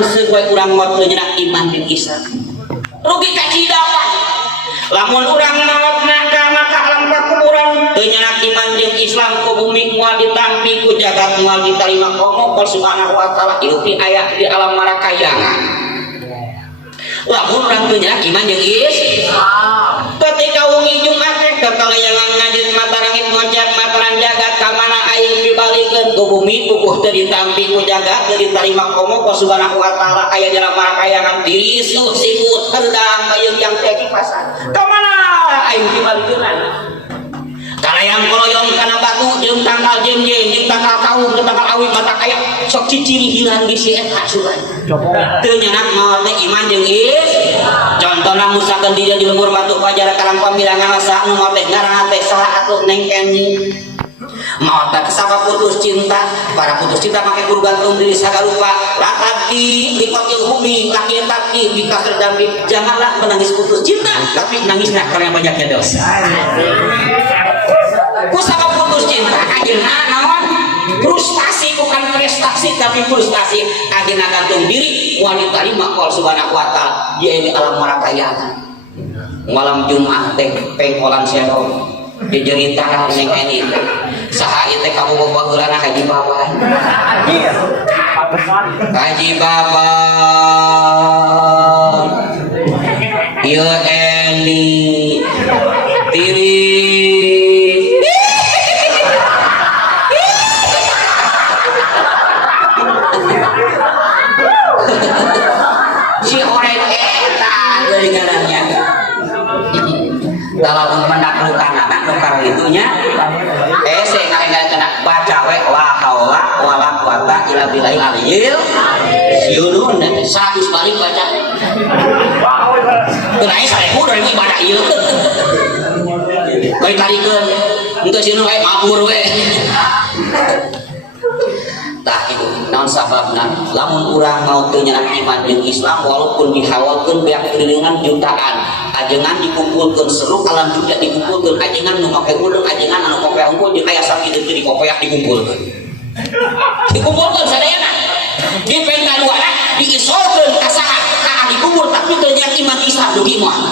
sesuai urang maut nyenak iman jeung Islam rugi ka cidapan lamun urang maut ka maka alam pakuburan teu nyenak iman jeung Islam ku bumi moal ditampi ku jagat moal ditarima komo Allah Subhanahu wa taala hidup di aya di alam marakayangan lamun urang teu nyenak iman jeung Islam ketika wengi Jumat teh kakalayangan ngajeun mata langit ngojak mataran jagat ka mana aing dibalikeun ku bumi pupuh teu ditampi ku jagat teu ditarima komo Allah Subhanahu wa taala aya dalam marakayangan diri isuh sikut hendang kayeung yang teh kipasan ka mana aing dibalikeun kalayang koloyong kana batu jeung tangkal jeung tangkal kaum jeung tangkal awit mata aya sok ciciri hilang di si eta sugan teu nyenak maot teh iman jeung contohna musakeun di lembur batu pajar kalang pamilangan asa nu maot teh ngaranna teh saha atuh neng kenyi maot teh kesapa putus cinta para putus cinta make guru gantung diri sagarupa latati dikotil bumi laki tati dikasir dambi janganlah menangis putus cinta tapi nangislah karena banyaknya dosa kusaka putus cinta ajeuna naon frustasi bukan prestasi tapi frustasi ajeuna gantung diri wanita lima Allah Subhanahu wa taala di alam marakayangan malam Jumat teh pengkolan sero dijerita neng ini saha ieu teh kamu baheulana Haji Baba Haji Baba ieu Eli tiri si orang eta geuningannya dalam menaklukkan anak nukar itunya saya ngarengan kena baca we la haula wala quwata illa billahil aliyil yulun satus balik baca kenai sareku dari ibadah ieu bae tarikeun henteu sieun we mabur we tah itu naon sababna lamun urang mau teu nyenak iman jeung Islam walaupun dihawalkeun beak kelilingan jutaan ajengan dikumpulkeun seru alam dunia dikumpulkeun ajengan nu make udeng ajengan anu kopiah unggul jeung aya sapi teu dikopiah dikumpulkeun sadayana di pengkaluara diisolkeun ka saha ka ahli kubur tapi teu nyenak iman Islam dugi moal